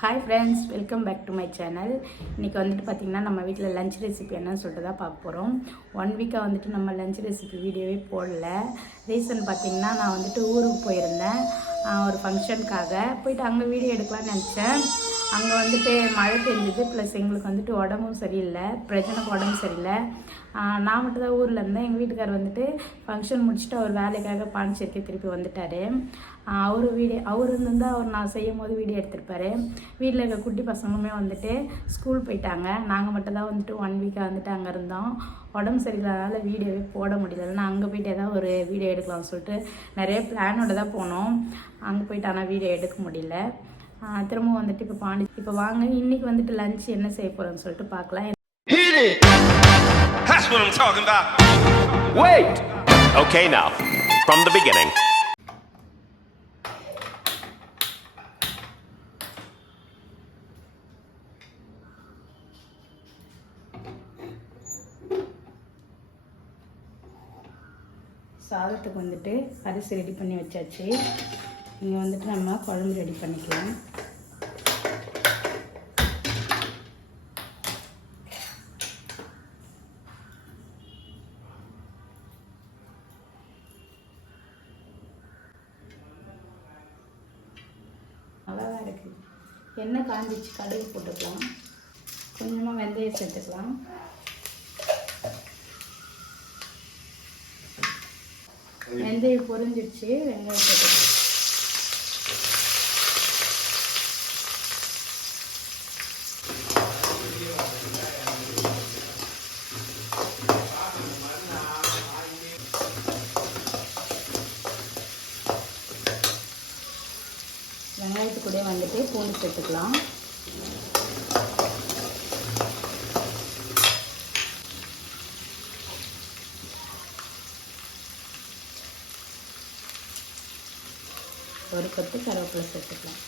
Hi friends, welcome back to my channel. இன்றைக்கி வந்துட்டு பார்த்திங்கன்னா நம்ம வீட்டில் லஞ்ச் ரெசிபி என்னன்னு சொல்லிட்டு தான் பார்க்க போகிறோம். 1 வீக்காக வந்துட்டு நம்ம லஞ்ச் ரெசிபி வீடியோவே போடல. ரீசன் பார்த்திங்கன்னா நான் வந்துட்டு ஊருக்கு போயிருந்தேன் ஒரு ஃபங்க்ஷனுக்காக. போயிட்டு அங்கே வீடியோ எடுக்கலாம்னு நினச்சேன். அங்கே வந்துட்டு மழை பெஞ்சுது, ப்ளஸ் எங்களுக்கு வந்துட்டு உடம்பும் சரியில்லை, பிரச்சனைக்கு உடம்பு சரியில்லை. நான் மட்டும் தான் ஊரில் இருந்தேன். எங்கள் வீட்டுக்கார் வந்துட்டு ஃபங்க்ஷன் முடிச்சுட்டு அவர் வேலைக்காக பாண்டிச்சேரிக்கு திருப்பி வந்துட்டார். அவர் இருந்தால் அவர் நான் செய்யும் போது வீடியோ எடுத்திருப்பார். வீட்டில் இருக்க குட்டி பசங்களுமே வந்துட்டு ஸ்கூல் போயிட்டாங்க. நாங்கள் மட்டும் தான் வந்துட்டு 1 வீக்காக வந்துட்டு அங்கே இருந்தோம். உடம்பு சரியில்லாதனால வீடியோவே போட முடியல. நான் அங்கே போய்ட்டு ஏதாவது ஒரு வீடியோ எடுக்கலாம்னு சொல்லிட்டு நிறைய பிளானோட தான் போனோம். அங்கே போயிட்டு ஆனால் வீடியோ எடுக்க முடியல. திரும்ப வந்துட்டு இப்போ வாங்க இன்றைக்கி வந்துட்டு லஞ்ச் என்ன செய்ய போகிறோன்னு சொல்லிட்டு பார்க்கலாம். That's what I'm talking about. Wait! Okay, now, from the beginning. சாதத்துக்கு வந்துட்டு அரிசி ரெடி பண்ணி வச்சாச்சு. இங்கே வந்துட்டு நம்ம குழம்பு ரெடி பண்ணிக்கலாம். நல்லா தான் இருக்குது. எண்ணெய் காஞ்சிச்சு, கடுகு போட்டுக்கலாம். கொஞ்சமாக வெந்தயம் சேர்த்துக்கலாம். வெந்தயம் பொரிஞ்சிடுச்சு, வெங்காயம் போட்டுக்கலாம். வெங்காயத்துக்கூட வந்துட்டு பூண்டு சேர்த்துக்கலாம். ஒரு கொத்து கருவேப்பிலை சேர்த்துக்கலாம்.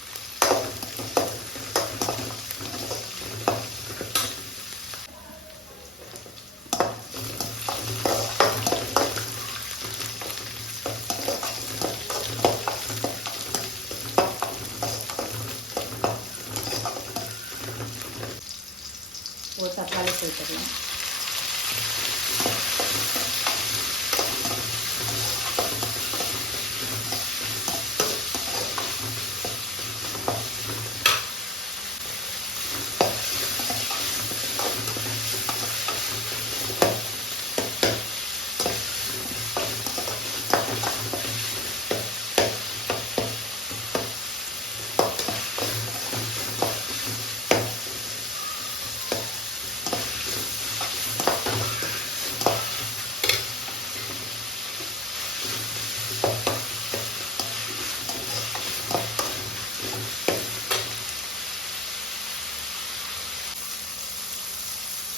ஒரு தக்காளி சேர்த்துக்கலாம்.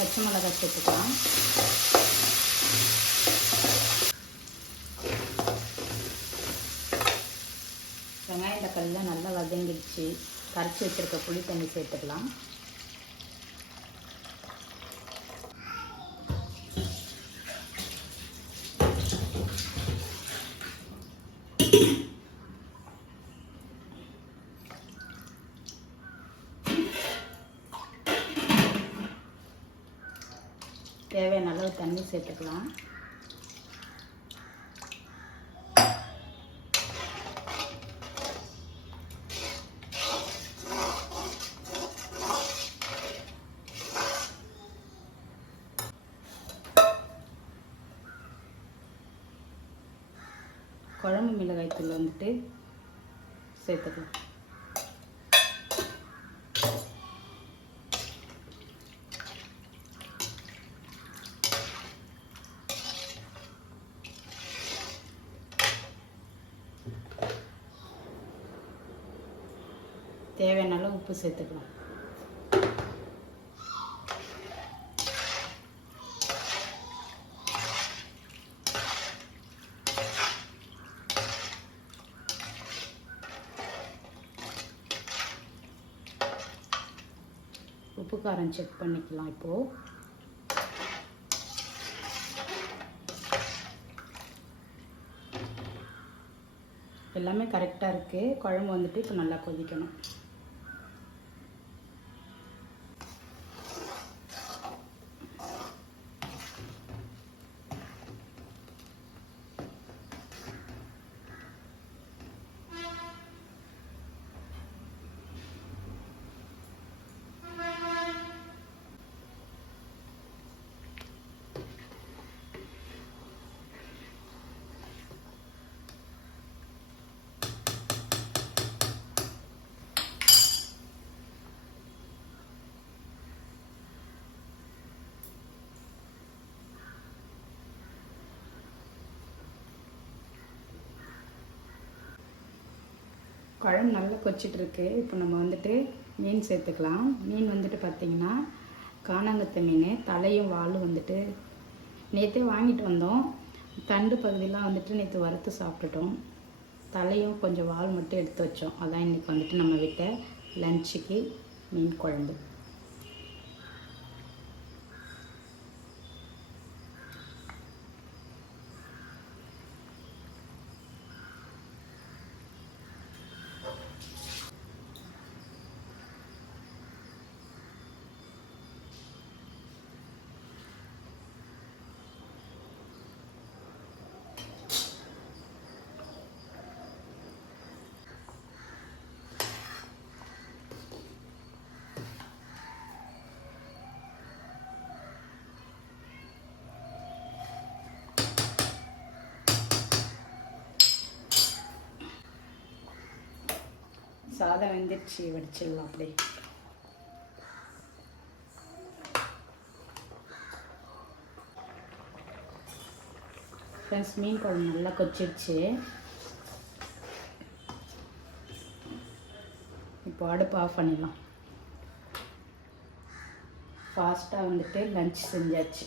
பச்சை மிளகாய் சேர்த்துக்கலாம். வெங்காயம் தக்காளிலாம் நல்லா வதங்கிடுச்சு. கரைச்சி வச்சுருக்க புளி தண்ணி சேர்த்துக்கலாம். தேவையான அளவு தண்ணி சேர்த்துக்கலாம். குழம்பு மிளகாய் தூள் வந்துட்டு சேர்த்துக்கலாம். தேவையான அளவு உப்பு சேர்த்துக்கலாம். உப்பு காரம் செக் பண்ணிக்கலாம். இப்போது எல்லாமே கரெக்டாக இருக்குது. குழம்பு வந்துட்டு இப்போ நல்லா கொதிக்கணும். குழம்பு நல்லா கொச்சிட்ருக்கு. இப்போ நம்ம வந்துட்டு மீன் சேர்த்துக்கலாம். மீன் வந்துட்டு பார்த்திங்கன்னா காணாங்கத்தை மீன், தலையும் வாலும் வந்துட்டு நேற்றே வாங்கிட்டு வந்தோம். தண்டு பகுதியெலாம் வந்துட்டு நேற்று வறுத்து சாப்பிட்டுட்டோம். தலையும் கொஞ்சம் வால் மட்டும் எடுத்து வச்சோம். அதான் இன்றைக்கி வந்துட்டு நம்ம வீட்டை லஞ்சுக்கு மீன் குழம்பு. சாதம் வெந்துடுச்சு, வடிச்சிடலாம் அப்படியே. ஃப்ரெண்ட்ஸ், மீன் குழம்பு நல்லா கொச்சிடுச்சு. இப்போ அடுப்பு ஆஃப் பண்ணிடலாம். ஃபாஸ்ட்டாக வந்துட்டு லஞ்ச் செஞ்சாச்சு.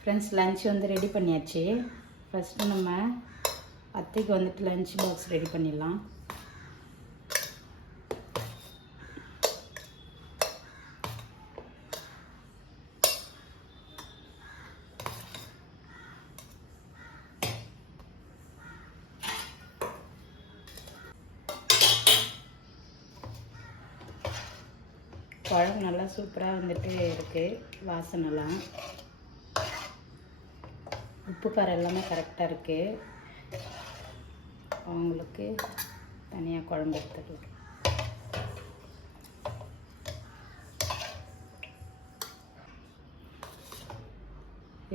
ஃப்ரெண்ட்ஸ், லஞ்ச் வந்து ரெடி பண்ணியாச்சு. ஃபஸ்ட்டு நம்ம அத்தைக்கு வந்துட்டு லஞ்ச் பாக்ஸ் ரெடி பண்ணிடலாம். குழம்பு நல்லா சூப்பராக வந்துட்டு இருக்குது. வாசனைலாம், உப்பு காரம் எல்லாமே கரெக்டாக இருக்குது. அவங்களுக்கு தனியாக குழம்பு எடுத்துக்கலாம்.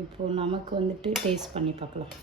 இப்போது நமக்கு வந்துட்டு டேஸ்ட் பண்ணி பார்க்கலாம்.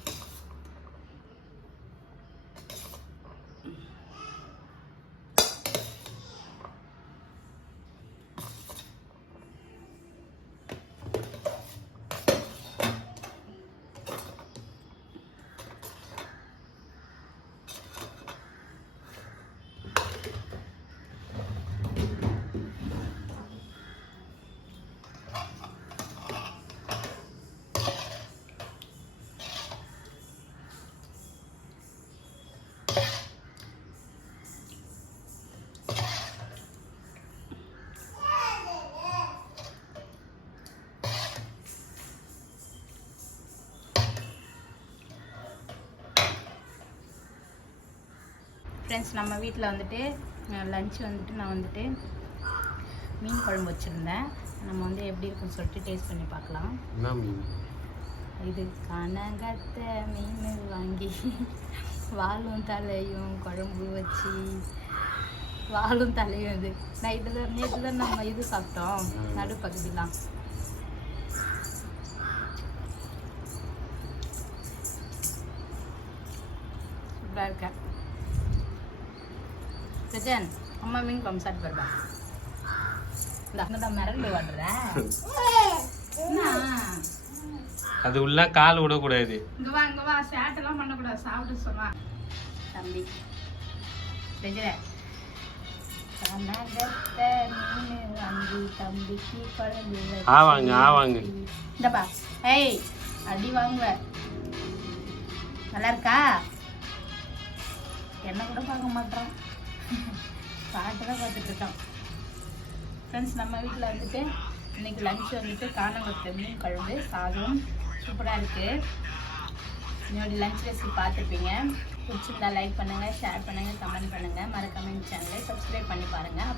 ஃப்ரெண்ட்ஸ், நம்ம வீட்டில் வந்துட்டு லஞ்ச் வந்துட்டு நான் வந்துட்டு மீன் குழம்பு வச்சுருந்தேன். நம்ம வந்து எப்படி இருக்குன்னு சொல்லிட்டு டேஸ்ட் பண்ணி பார்க்கலாம். இது காணாங்கத்தை மீன் வாங்கி வாலும் தலையும் குழம்பு வச்சு, வாலும் தலையும் இது நேற்று தான் நம்ம இது சாப்பிட்டோம், நடுப்பகுதிலாம். சூப்பராக இருக்கேன். சஜன், அம்மா மீன் குழம்பு சாப்பிட்டு பாருப்பா. இந்த மிரண்டு வாடுறேன். அது உள்ள கால் விடக்கூடாது. இங்க வா சேட்டெல்லாம் பண்ணக்கூடாது. சாப்பிட்டு சொன்னா தம்பி தம்பிக்கு குழம்பு ஆவாங்க. இந்தப்பா, ஏய் அடி வாங்குவ. நல்லா இருக்கா? என்ன கூட பார்க்க மாட்டோம், பாட்டு தான் பார்த்துட்டு இருக்கோம். ஃப்ரெண்ட்ஸ், நம்ம வீட்டில் வந்துட்டு இன்றைக்கி லஞ்ச் வந்துட்டு காணாங்கத்தை மீன் குழம்பு, சாதம் சூப்பராக இருக்குது. என்னோடய லஞ்ச் ரெசிபி பார்த்துருப்பீங்க. பிடிச்சிருந்தா லைக் பண்ணுங்கள், ஷேர் பண்ணுங்கள், கமெண்ட் பண்ணுங்கள். மறக்காம சேனலை சப்ஸ்கிரைப் பண்ணி பாருங்கள்.